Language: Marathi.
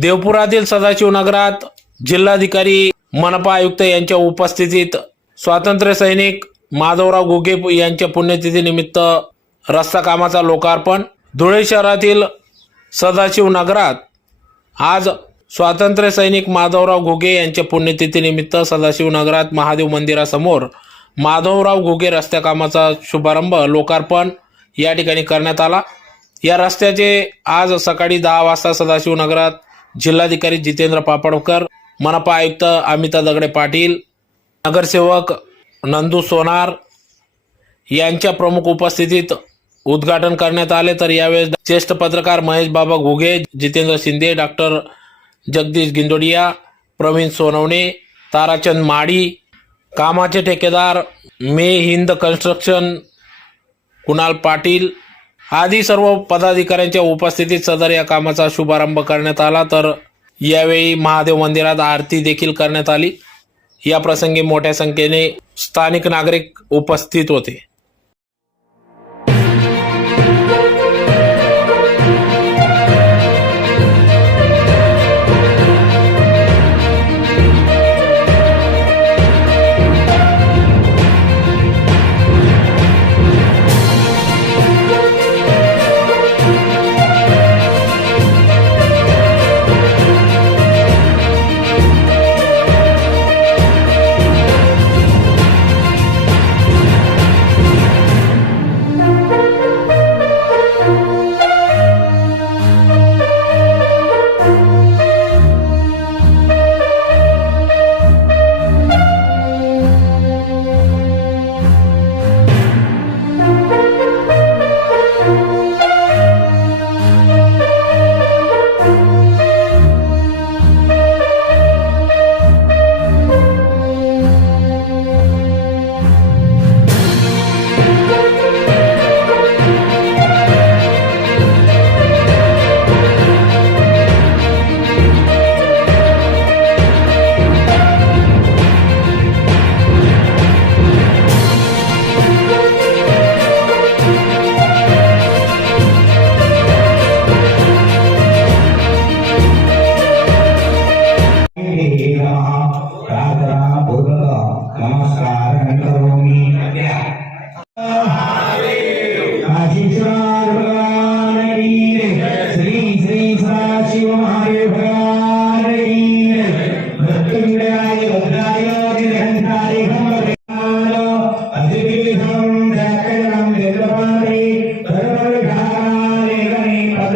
देवपुरातील सदाशिवनगरात जिल्हाधिकारी मनपा आयुक्त यांच्या उपस्थितीत स्वातंत्र्य सैनिक माधवराव घुगे यांच्या पुण्यतिथीनिमित्त रस्ता कामाचा लोकार्पण। धुळे शहरातील सदाशिवनगरात आज स्वातंत्र्य सैनिक माधवराव घुगे यांच्या पुण्यतिथीनिमित्त सदाशिवनगरात महादेव मंदिरासमोर माधवराव घुगे रस्त्या कामाचा शुभारंभ लोकार्पण या ठिकाणी करण्यात आला। या रस्त्याचे आज सकाळी 10 वाजता सदाशिवनगरात जिल्हाधिकारी जितेंद्र पापडकर, मनपा आयुक्त अमिता दगडे पाटील, नगरसेवक नंदू सोनार यांच्या प्रमुख उपस्थितीत उद्घाटन करण्यात आले। तर यावेळी ज्येष्ठ पत्रकार महेश बाबा घुगे, जितेंद्र शिंदे, डॉक्टर जगदीश गिंदोडिया, प्रवीण सोनवणे, ताराचंद माडी, कामाचे ठेकेदार मे हिंद कन्स्ट्रक्शन कुणाल पाटील आदी सर्व पदाधिकाऱ्यांच्या उपस्थितीत सदर या कामाचा शुभारंभ करण्यात आला। तर यावेळी महादेव मंदिरात आरती देखील करण्यात आली। या प्रसंगी मोठ्या संख्येने स्थानिक नागरिक उपस्थित होते। श्री श्री सदाशिव महादेव